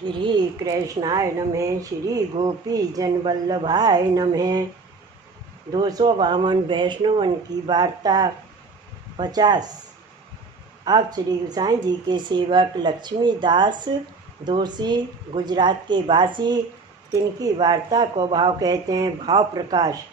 श्री कृष्णाय नमः। श्री गोपी जन वल्लभाय नमः। 252 वैष्णवन की वार्ता 50। अब श्री गोसाई जी के सेवक लक्ष्मीदास दोषी गुजरात के वासी, तिनकी वार्ता को भाव कहते हैं। भाव प्रकाश।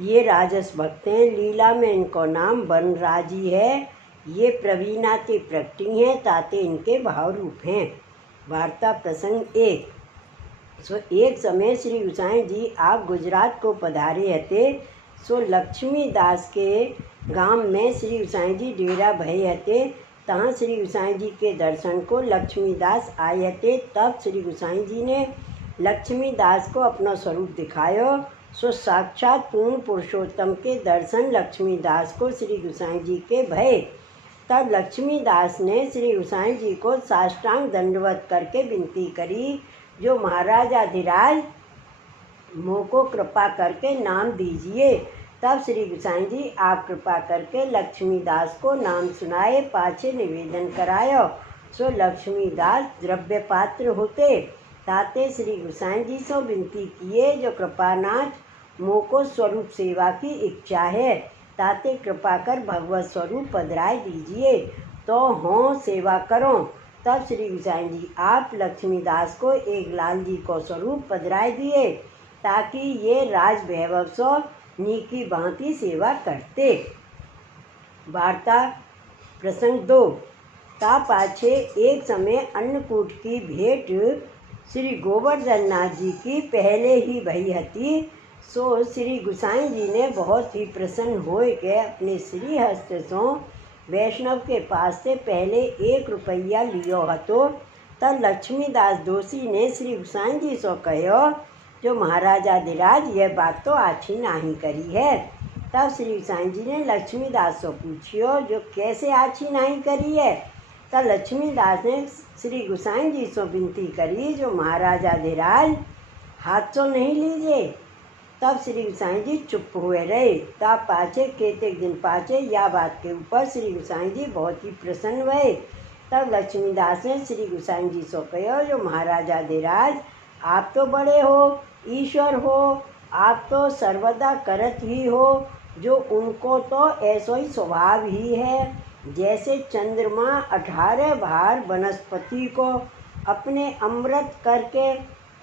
ये राजस भक्त हैं, लीला में इनको नाम बनराजी है। ये प्रवीणाति प्रकटी हैं, ताते इनके भाव रूप हैं। वार्ता प्रसंग 1। एक समय श्री गोसाई जी आप गुजरात को पधारे हते। लक्ष्मीदास के गांव में श्री गोसाई जी डेरा भय हते। तहाँ श्री गोसाई जी के दर्शन को लक्ष्मीदास आए हते। तब श्री गोसाई जी ने लक्ष्मीदास को अपना स्वरूप दिखायो। साक्षात पूर्ण पुरुषोत्तम के दर्शन लक्ष्मीदास को श्री गोसाई जी के भय। तब लक्ष्मीदास ने श्री गोसाई जी को साष्टांग दंडवत करके विनती करी, जो महाराजाधिराज मोह को कृपा करके नाम दीजिए। तब श्री गोसाई जी आप कृपा करके लक्ष्मीदास को नाम सुनाए, पाछे निवेदन करायो। लक्ष्मीदास द्रव्य पात्र होते। ताते श्री गोसाई जी से विनती किए, जो कृपानाथ मोह को स्वरूप सेवा की इच्छा है, ताते कृपा कर भगवत स्वरूप पधराए दीजिए, तो हों सेवा करो। तब श्री गोसाई जी आप लक्ष्मीदास को एक लाल जी को स्वरूप पधराए दिए, ताकि ये राज वैभव सो नीकी भांति सेवा करते। वार्ता प्रसंग 2। ता पाछे एक समय अन्नकूट की भेंट श्री गोवर्धन नाथ जी की पहले ही भई हती। श्री गोसाई जी ने बहुत ही प्रसन्न होए के अपने श्री हस्त सो वैष्णव के पास से पहले 1 रुपया लियो हतो। तब लक्ष्मीदास दोषी ने श्री गोसाई जी सो कहो, जो महाराजाधिराज यह बात तो आछी नहीं करी है। तब श्री गोसाई जी ने लक्ष्मीदास से पूछियो, जो कैसे आछी नहीं करी है। तब लक्ष्मीदास ने श्री गोसाई जी से विनती करी, जो महाराजाधिराज हाथ तो नहीं लीजिए। तब श्री गोसाई जी चुप हुए रहे। तब पाछे केतेक दिन पाछे या बात के ऊपर श्री गोसाई जी बहुत ही प्रसन्न हुए। तब लक्ष्मीदास ने श्री गोसाई जी से कहो, जो महाराजाधिराज आप तो बड़े हो, ईश्वर हो, आप तो सर्वदा करत ही हो, जो उनको तो ऐसा ही स्वभाव ही है, जैसे चंद्रमा 18 भार वनस्पति को अपने अमृत करके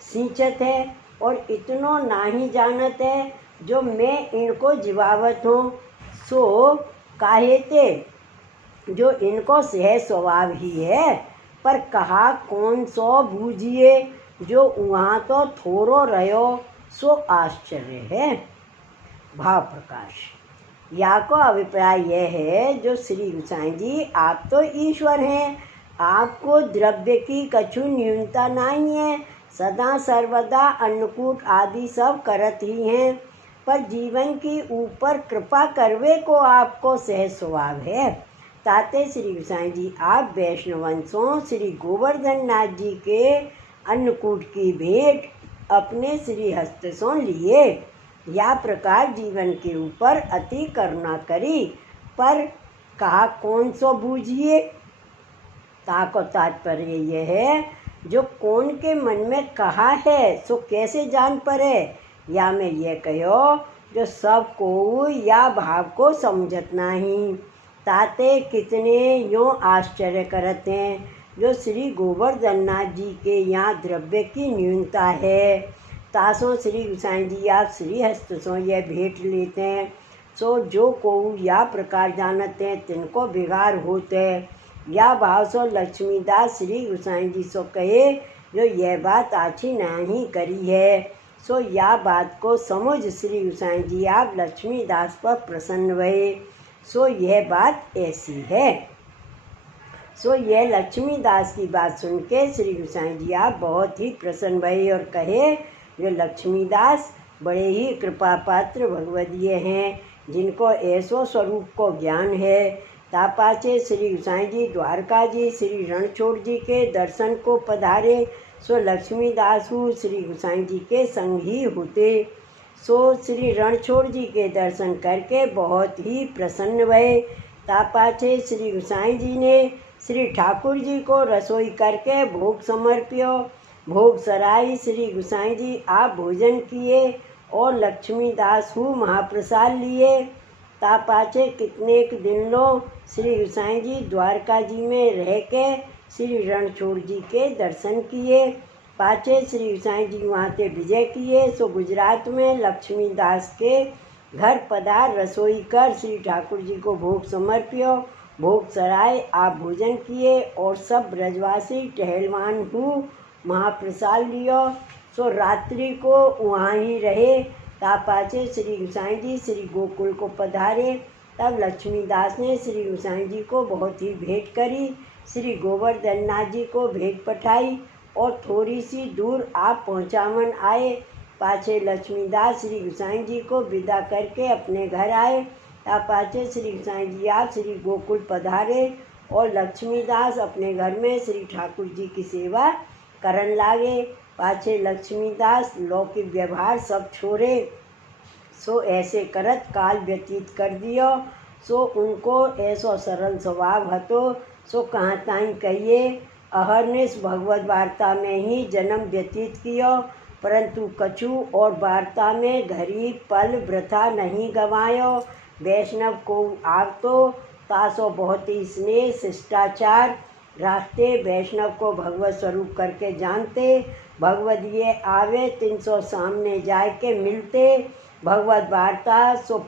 सींचत है, और इतनो नाही जानत है, जो मैं इनको जीवावत हूँ। काहेते जो इनको सह स्वभाव ही है, पर कहा कौन सो बूझिए, जो वहाँ तो थोरो रहो, सो आश्चर्य है। भाव प्रकाश। या को अभिप्राय यह है, जो श्री गोसाई जी आप तो ईश्वर हैं, आपको द्रव्य की कछु न्यूनता नहीं है, सदा सर्वदा अन्नकूट आदि सब करत ही हैं, पर जीवन की ऊपर कृपा करवे को आपको सहज स्वभाव है। ताते श्री गोसाई जी आप वैष्णवंशों श्री गोवर्धन नाथ जी के अन्नकूट की भेंट अपने श्री हस्त सो लिए। या प्रकार जीवन के ऊपर अति करुणा करी, पर कहा कौन सो बूझिए। ताको तात्पर्य यह है, जो कौन के मन में कहा है, सो कैसे जान पड़े। या मैं ये कहो, जो सब को या भाव को समझत नहीं, ताते कितने यों आश्चर्य करते हैं, जो श्री गोवर्धन नाथ जी के यहाँ द्रव्य की न्यूनता है। तासों श्री गोसाई जी आप श्री हस्त सो यह भेंट लेते हैं। जो को या प्रकार जानते हैं, तिनको बिगाड़ होते। या भाव सो लक्ष्मीदास श्री गोसाई जी सो कहे, जो यह बात आछी नहीं करी है। या बात को समझ श्री गोसाई जी आप लक्ष्मीदास पर प्रसन्न हुए। यह बात ऐसी है। यह लक्ष्मीदास की बात सुन के श्री गोसाई जी आप बहुत ही प्रसन्न हुए और कहे, जो लक्ष्मीदास बड़े ही कृपा पात्र भगवदीय हैं, जिनको ऐसो स्वरूप को ज्ञान है। तापाचे श्री गोसाई जी द्वारका जी श्री रणछोड़ जी के दर्शन को पधारे। लक्ष्मीदास श्री गोसाई जी के संग ही होते। श्री रणछोड़ जी के दर्शन करके बहुत ही प्रसन्न हुए। तापाचे श्री गोसाई जी ने श्री ठाकुर जी को रसोई करके भोग समर्पियो। भोग सराई श्री गुसाई जी आप भोजन किए और लक्ष्मीदास हूँ महाप्रसाद लिए। ता पाचे कितने दिन लो श्री गुसाई जी द्वारका जी में रह के श्री रणछोड़ जी के दर्शन किए। पाचे श्री गुसाई जी वहाँ से विजय किए। सो गुजरात में लक्ष्मीदास के घर पधार रसोई कर श्री ठाकुर जी को भोग समर्पियो। भोग सराय आप भोजन किए और सब ब्रजवासी टहलवान हूँ महाप्रसाद लियो। सो रात्रि को वहाँ ही रहे। तापाचे श्री गुसाई जी श्री गोकुल को पधारे। तब लक्ष्मीदास ने श्री गुसाई जी को बहुत ही भेंट करी। श्री गोवर्धन नाथ जी को भेंट पठाई और थोड़ी सी दूर आप पहुँचावन आए। पाछे लक्ष्मीदास श्री गुसाई जी को विदा करके अपने घर आए। पाछे श्री गुसाई जी आप श्री गोकुल पधारे और लक्ष्मीदास अपने घर में श्री ठाकुर जी की सेवा करन लागे। पाछे लक्ष्मीदास लौकिक व्यवहार सब छोड़े। सो ऐसे करत काल व्यतीत कर दियो। सो उनको ऐसो सरल स्वभाव हतो। सो कहाँ ताई कहिए अहरनिश भगवत वार्ता में ही जन्म व्यतीत कियो, परंतु कछु और वार्ता में घड़ी पल वृथा नहीं गवायो। वैष्णव को आवतो तासो बहुत ही स्नेह शिष्टाचार रास्ते वैष्णव को भगवत स्वरूप करके जानते। भगवत ये आवे 300 सामने जाए के मिलते। भगवत वार्ता सो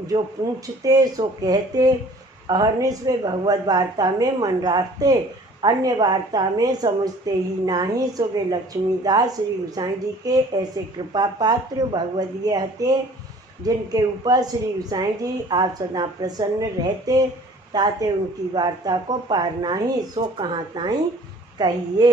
जो पूछते सो कहते। अहरनिश वे भगवत वार्ता में मन रखते, अन्य वार्ता में समझते ही नहीं। सो वे लक्ष्मीदास श्री गुसाई जी के ऐसे कृपा पात्र भगवदीय हते जिनके ऊपर श्री गुसाई जी आप सदा प्रसन्न रहते। ताते उनकी वार्ता को पार नहीं। सो कहाँ ताई कहिए।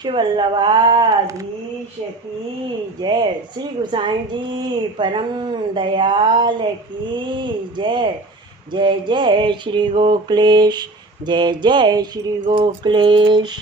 श्री वल्लभाधीश की जय। श्री गुसाई जी परम दयाल की जय। जय जय श्री गोकुलेश। जय जय श्री गोकुलेश।